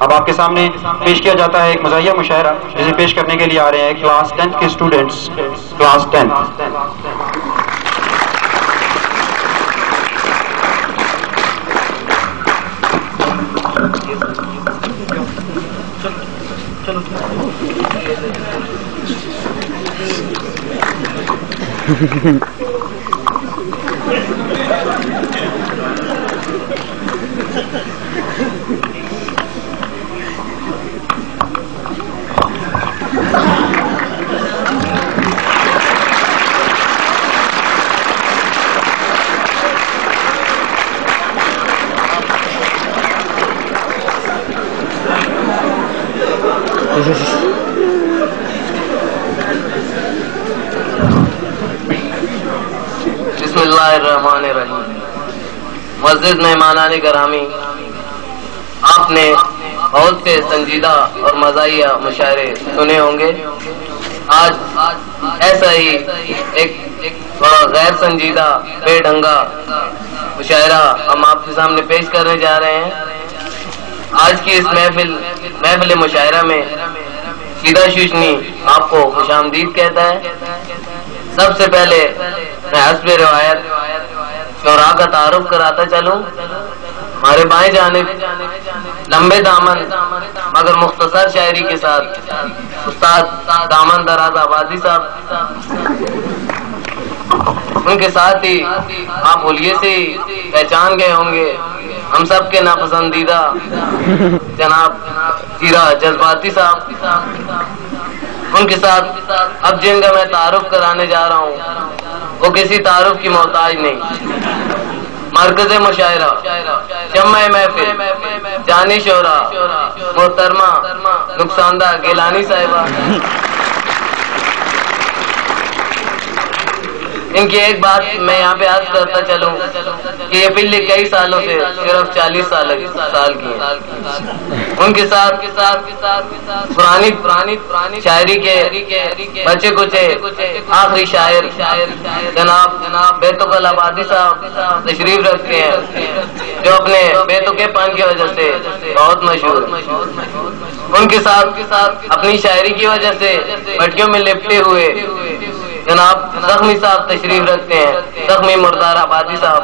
اب آپ کے سامنے پیش کیا جاتا ہے ایک مزاحیہ مشاعرہ، جسے پیش کرنے کے لیے آ رہے ہیں کلاس 10 کے اسٹوڈنٹس، کلاس 10۔ بسم اللہ الرحمن الرحیم۔ معزز مہمانان گرامی، آپ نے بہت سے سنجیدہ اور مزاحیہ مشاعرے سنے ہوں گے۔ آج ایسا ہی ایک بڑا غیر سنجیدہ بے ڈھنگا مشاعرہ ہم آپ کے سامنے پیش کرنے جا رہے ہیں۔ آج کی اس محفل مشاعرہ میں شیدہ شوشنی آپ کو خوش آمدید کہتا ہے۔ سب سے پہلے میں حسب روایت شعراء کا تعارف کراتا چلوں۔ ہمارے بائیں جانب لمبے دامن مگر مختصر شاعری کے ساتھ استاد دامن دراز آبادی صاحب، ان کے ساتھ ہی آپ حلیے سے پہچان گئے ہوں گے ہم سب کے ناپسندیدہ جناب ہیرا جذباتی صاحب۔ ان کے ساتھ اب جن کا میں تعارف کرانے جا رہا ہوں وہ کسی تعارف کی محتاج نہیں۔ مرکز مشاعرہ، شمع محفل، جانی شعرا، محترمہ نقصاندہ گیلانی صاحبہ۔ ان کی ایک بات میں یہاں پہ عرض کرتا چلوں کہ یہ پچھلے کئی سالوں سے صرف 40 سال کی ہیں۔ ان کے ساتھ پرانی شاعری کے بچے کچے آخری شاعر جناب بیتوکل آبادی صاحب تشریف رکھتے ہیں، جو اپنے بیتوکے پن کی وجہ سے بہت مشہور ہیں۔ ان کے ساتھ اپنی شاعری کی وجہ سے بھٹیوں میں لپٹے ہوئے جناب زخمی صاحب تشریف رکھتے ہیں، زخمی مردار آبادی صاحب،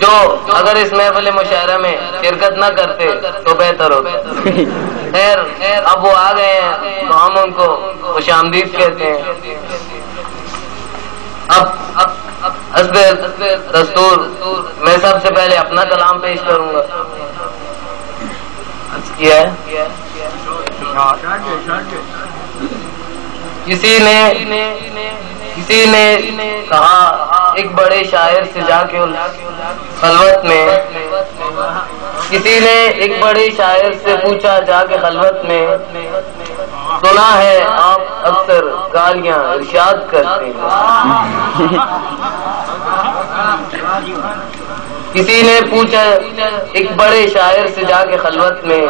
جو اگر اس محفل مشاعرہ میں شرکت نہ کرتے تو بہتر ہوتا۔ خیر، اب وہ آ گئے ہیں تو ہم ان کو خوش آمدید کہتے ہیں۔ اب حسب دستور میں سب سے پہلے اپنا کلام پیش کروں گا۔ کیا ہے کسی نے کہا ایک بڑے شاعر سے جا کے خلوت میں، کسی نے ایک بڑے شاعر سے پوچھا جا کے خلوت میں، سنا ہے آپ اکثر گالیاں ارشاد کرتے ہیں۔ کسی نے پوچھا ایک بڑے شاعر سے جا کے خلوت میں،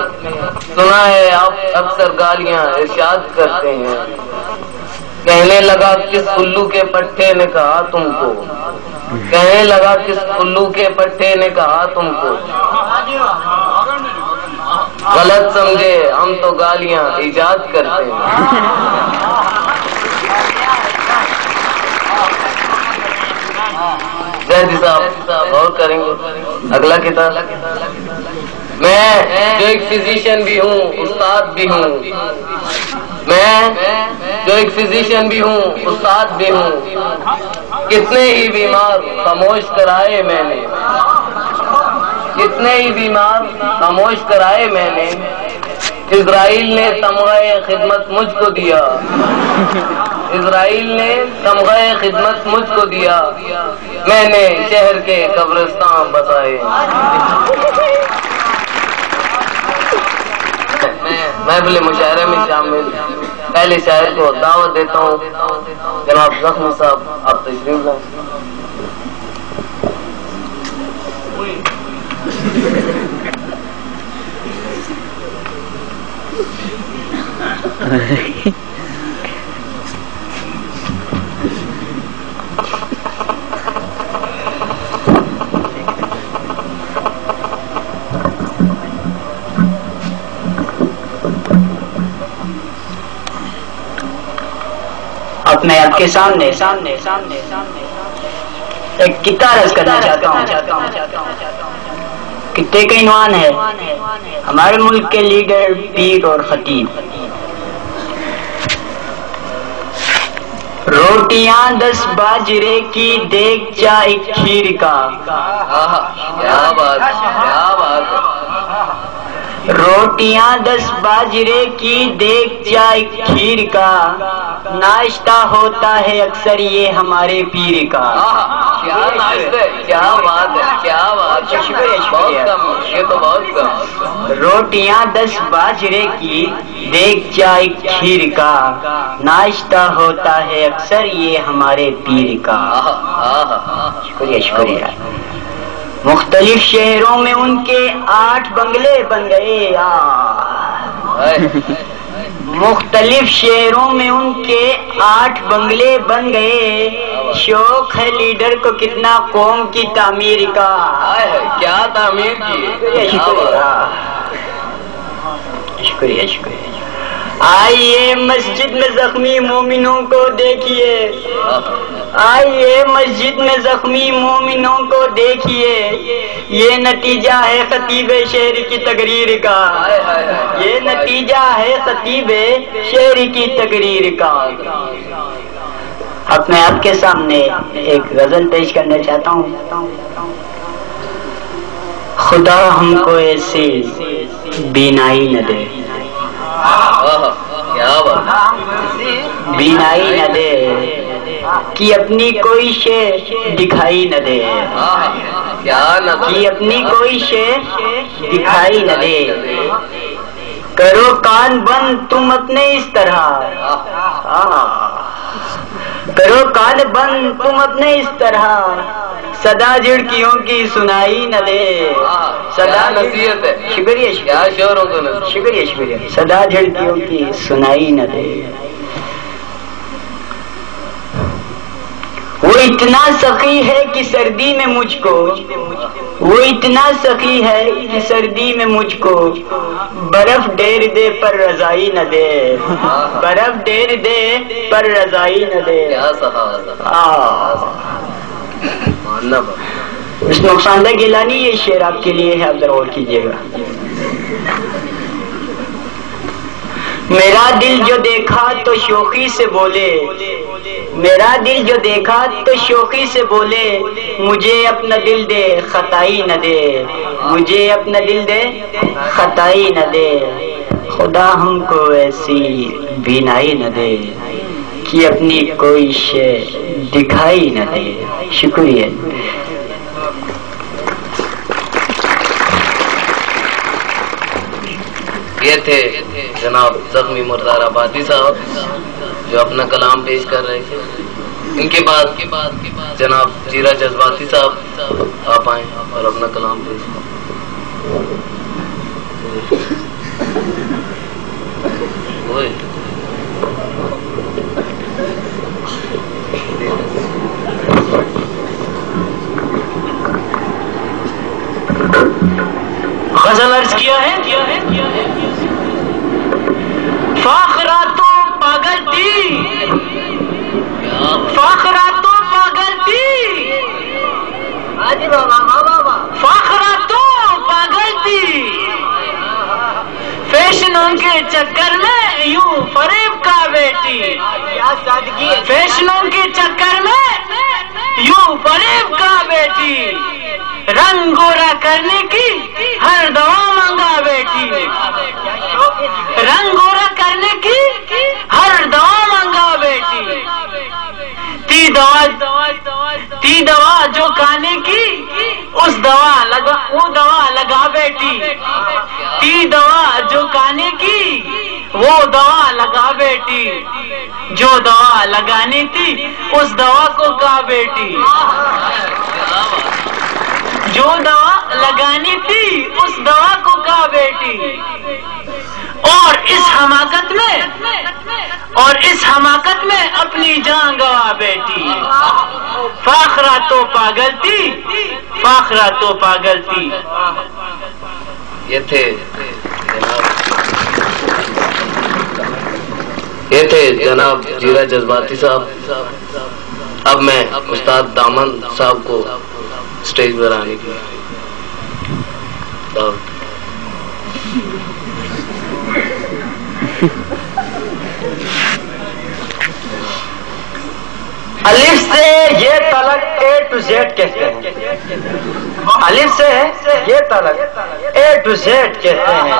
سنا ہے آپ اکثر گالیاں ارشاد کرتے ہیں۔ کہنے لگا کس الو کے پٹھے نے کہا تم کو، کہنے لگا کس الو کے پٹھے نے کہا تم کو، غلط سمجھے ہم تو گالیاں ایجاد کرتے ہیں۔ زیدی صاحب غور کریں گے۔ اگلا کتاب، میں جو ایک فزیشین بھی ہوں استاد بھی ہوں، میں جو ایک فزیشین بھی ہوں استاد بھی ہوں، کتنے ہی بیمار خاموش کرائے میں نے، کتنے ہی بیمار خاموش کرائے میں نے، اسرائیل نے تمغہ خدمت مجھ کو دیا، اسرائیل نے تمغہ خدمت مجھ کو دیا، میں نے شہر کے قبرستان بسائے۔ میں محفل مشاعرے میں شامل پہلے شاعر کو دعوت دیتا ہوں، جناب زخمی صاحب آپ تشریف لائیں۔ اب میں آپ کے سامنے ایک قطعہ عرض کرنا چاہتا ہوں. قطعے کا عنوان ہے ہمارے ملک کے لیڈر پیر اور خطیب. روٹیاں 10 باجرے کی دیگ چائے کھیر کا. کیا بات کیا بات. روٹیاں 10 باجرے کی دیگ چائے کھیر کا. ناشتہ ہوتا ہے اکثر یہ ہمارے پیر کا. کیا ناشتہ، کیا بات ہے، کیا بات. بہت کم، یہ تو بہت کم. روٹیاں 10 باجرے کی دیگ چائے کھیر کا. ناشتہ ہوتا ہے اکثر یہ ہمارے پیر کا. شکریہ شکریہ. مختلف شہروں میں ان کے 8 بنگلے بن گئے. مختلف شہروں میں ان کے 8 بنگلے بن گئے. شوق ہے لیڈر کو کتنا قوم کی تعمیر کا. کیا تعمیر کی. شکریہ شکریہ. آئیے مسجد میں زخمی مومنوں کو دیکھیے. آئیے مسجد میں زخمی مومنوں کو دیکھیے. یہ نتیجہ ہے خطیب شہر کی تقریر کا. یہ نتیجہ ہے خطیب شہر کی تقریر کا. اب میں آپ کے سامنے ایک غزل پیش کرنا چاہتا ہوں. خدا ہم کو ایسی بینائی نہ دے. کیا بات. بینائی نہ دے کہ اپنی کوئی شے دکھائی نہ دے. کیا نہ کہ اپنی کوئی شے دکھائی نہ دے. کرو کان بند تم اپنے اس طرح. کرو کان بند تم اپنے اس طرح. صدا جھڑکیوں کی سنائی نہ دے. صدا نصیحت ہے. شکریہ کیا شعروں کو نصیحت. شکریہ شکریہ. صدا جھڑکیوں کی سنائی نہ دے. وہ اتنا سخی ہے کہ سردی میں مجھ کو. وہ اتنا سخی ہے کہ سردی میں مجھ کو برف ڈیر دے پر رضائی نہ دے. برف ڈیر دے پر رضائی نہ دے. اس نقصان دہ گیلانی یہ شعر آپ کے لیے ہے. آپ ذرا غور کیجیے گا. میرا دل جو دیکھا تو شوخی سے بولے. میرا دل جو دیکھا تو شوخی سے بولے. مجھے اپنا دل دے خطائی نہ دے. مجھے اپنا دل دے خطائی نہ دے. خدا ہم کو ایسی بینائی نہ دے کہ اپنی کوئی شے دکھائی نہ دے. شکریہ. یہ تھے جناب زخمی مردار آبادی صاحب جو اپنا کلام پیش کر رہے تھے. ان کے بعد جناب جیرا جذباتی صاحب آپ آئیں اور اپنا کلام پیش کریں. غزل عرض کیا ہے فاخرہ تو پاگل تھی. فاخرہ تو پاگل تھی. فاخرہ تو پاگل تھی. فیشنوں کے چکر میں یوں فریب کا بیٹی. فیشنوں کے چکر میں یوں فریب کا بیٹی. رنگ گورا کرنے کی ہر دوا منگا بیٹی. رنگ گورا کرنے کی ہر دوا منگا بیٹی. تی دوا جو کھانے کی اس دوا لگا وہ دوا لگا بیٹی. تی دوا جو کھانے کی وہ دوا لگا بیٹی. جو دوا لگانی تھی اس دوا کو کہا بیٹی. جو دوا لگانی تھی اس دوا کو کہا بیٹی. اور اس حماقت میں اپنی جان گوا بیٹی. فاخرہ تو پاگل تھی. فاخرہ تو پاگل تھی. یہ یہ تھے جناب جیرا جذباتی صاحب. اب میں استاد دامن صاحب کو اسٹیج پر آنے کی الف سے یہ تلک اے ٹو زیڈ کہتے ہیں. الف سے یہ تلک اے ٹو زیڈ کہتے ہیں.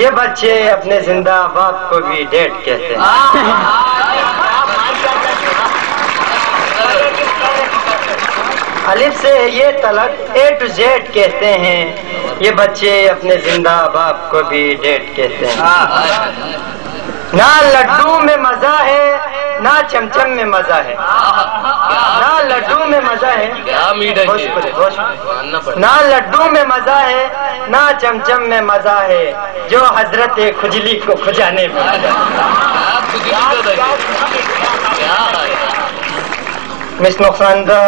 یہ بچے اپنے زندہ باپ کو بھی ڈیڈ کہتے ہیں. الف سے یہ تلک اے ٹو زیڈ کہتے ہیں. یہ بچے اپنے زندہ باپ کو بھی ڈیڈ کہتے ہیں. نہ لڈو میں مزہ ہے نہ چمچم میں مزہ ہے. نہ لڈو میں مزہ ہے نہ لڈو میں مزہ ہے نہ چمچم میں مزہ ہے. جو حضرت کھجلی کو کھجانے میں مزہ ہے. مس نقصاندہ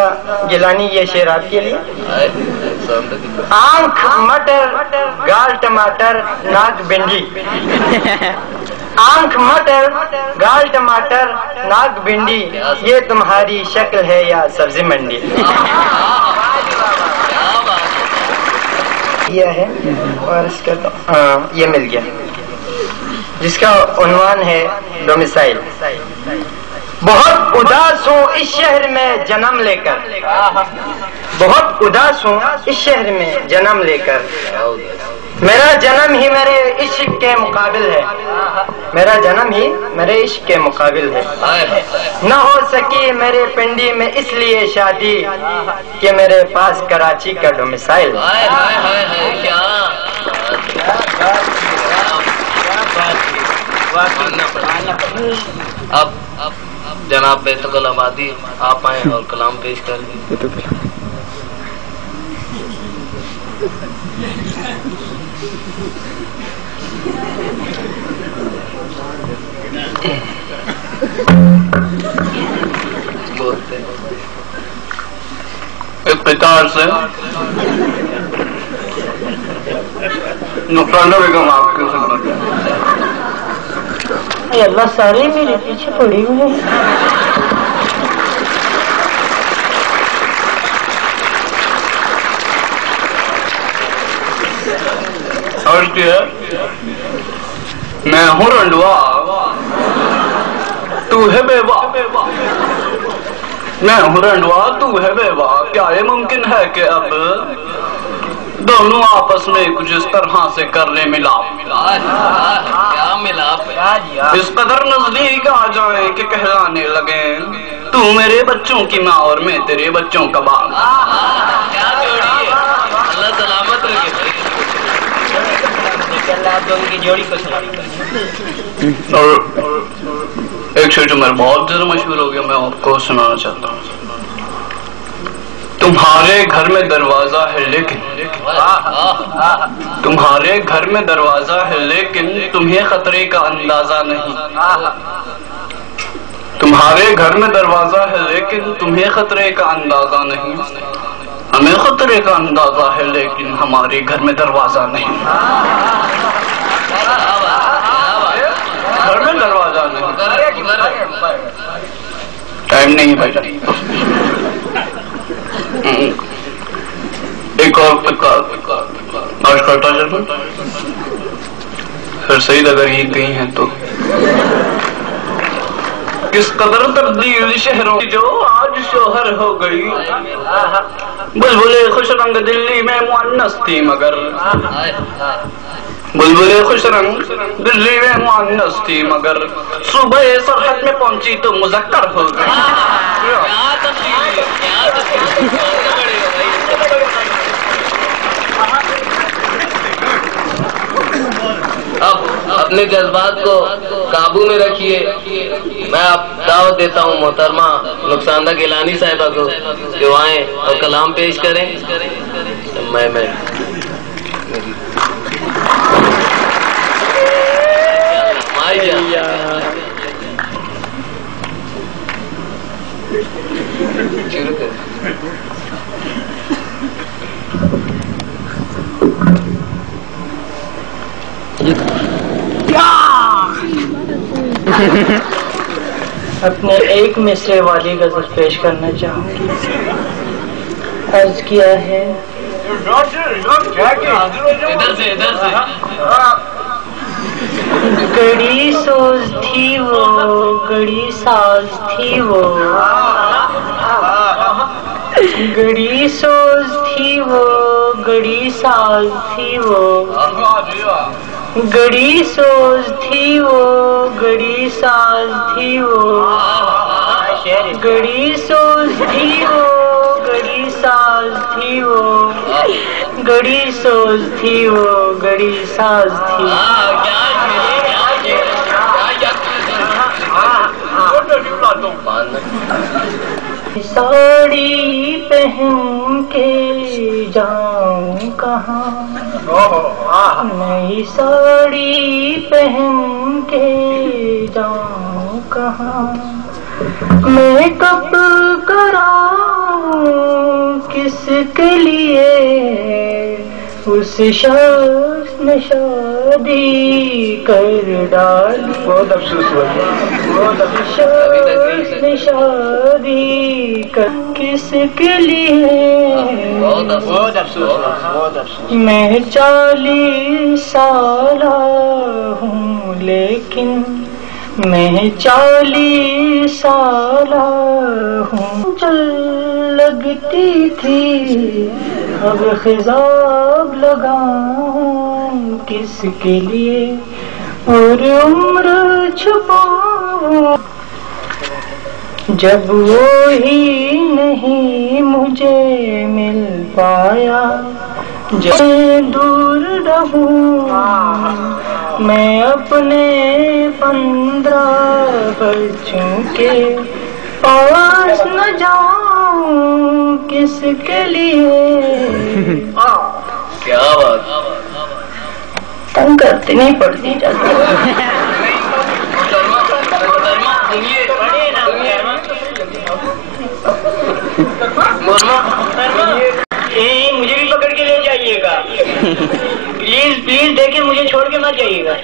گیلانی یہ شعر آپ کے لیے. آنکھ مٹر گال ٹماٹر ناک بھنڈی. آنکھ مٹر گال ٹماٹر ناک بھنڈی. یہ تمہاری شکل ہے یا سبزی منڈی. یہ ہے اور اس کا یہ مل گیا جس کا عنوان ہے ڈومیسائل. بہت اداس ہوں اس شہر میں جنم لے کر. بہت اداس ہوں اس شہر میں جنم لے کر. میرا جنم ہی میرے عشق کے مقابل ہے. میرا جنم ہی میرے عشق کے مقابل ہے. نہ ہو سکی میرے پنڈی میں اس لیے شادی کہ میرے پاس کراچی کا ڈومیسائل. اب جناب بیتقل آبادی آپ آئیں اور کلام پیش کریں. اقتدار سے نقصان بیگم آپ کی خدمت ہے. اللہ سارے میرے پیچھے پڑی ہوئے ہیں. عرض کیا میں ہوں رنڈوا تو ہے بیوہ. میں ہوں رنڈوا تو ہے بیوہ. کیا یہ ممکن ہے کہ اب دونوں آپس میں کچھ اس طرح سے کر لیں ملاپ. اس قدر نزدیک آ جائیں کہ کہلانے لگیں تو میرے بچوں کی ماں اور میں تیرے بچوں کا باپ. اللہ سلامت رکھے. اور ایک شعر جو میرا بہت زیادہ مشہور ہو گیا میں آپ کو سنانا چاہتا ہوں. تمہارے گھر میں دروازہ ہے لیکن تمہارے گھر میں دروازہ ہے لیکن تمہیں خطرے کا اندازہ نہیں. تمہارے گھر میں دروازہ ہے لیکن تمہیں خطرے کا اندازہ نہیں. ہمیں خطرے کا اندازہ ہے لیکن ہمارے گھر میں دروازہ نہیں. گھر میں دروازہ نہیں. ٹائم نہیں بھائی. ایک اور آج کرتا چلوں پھر سعید اگر یہ کہیں ہیں تو. کس قدر تبدیل شہروں کی جو آج شوہر ہو گئی. بلبلے خوش رنگ دلی میں مؤنث تھی مگر بلبلے خوش رنگ دلی میں مؤنث تھی مگر صبح سرحد میں پہنچی تو مذکر ہو گئی. اب اپنے جذبات کو قابو میں رکھیے. میں اب دعوت دیتا ہوں محترمہ نقصاندہ گیلانی صاحبہ کو کہ وہ آئیں اور کلام پیش کریں. میں شروع کریں. کیا اپنے ایک مصرے والی غزل پیش کرنا چاہوں گی. عرض کیا ہے گڑی سوز تھی وہ گڑی ساز تھی وہ گڑی سوز تھی وہ گڑی ساز تھی وہ گڑی سوز تھی وہ گڑی ساز تھی وہ گڑی سوز تھی وہ گڑی ساز تھی وہ گڑی سوز تھی وہ گڑی ساز تھی. ساڑی پہن کے جاؤں کہاں نئی ساڑی پہن کے جاؤں کہاں میں کب کراؤں کس کے لیے اس شخص نے شادی کر ڈالی. بہت افسوس ہوا. شخص نے شادی کر کس کے لیے بہت افسوس. میں 40 سالہ ہوں لیکن میں 40 سالہ ہوں. چل لگتی تھی اب خضاب لگاؤں کس کے لیے اور عمر چھپاؤں جب وہی نہیں مجھے مل پایا. جب دور رہوں میں اپنے 15 بچوں کے پاس نہ جاؤں کس کے لیے. کیا بات تنگ کرتے نہیں پڑتی جاتی. مجھے بھی پکڑ کے لے جائیے گا پلیز پلیز. دیکھیں مجھے چھوڑ کے مت جائیے گا.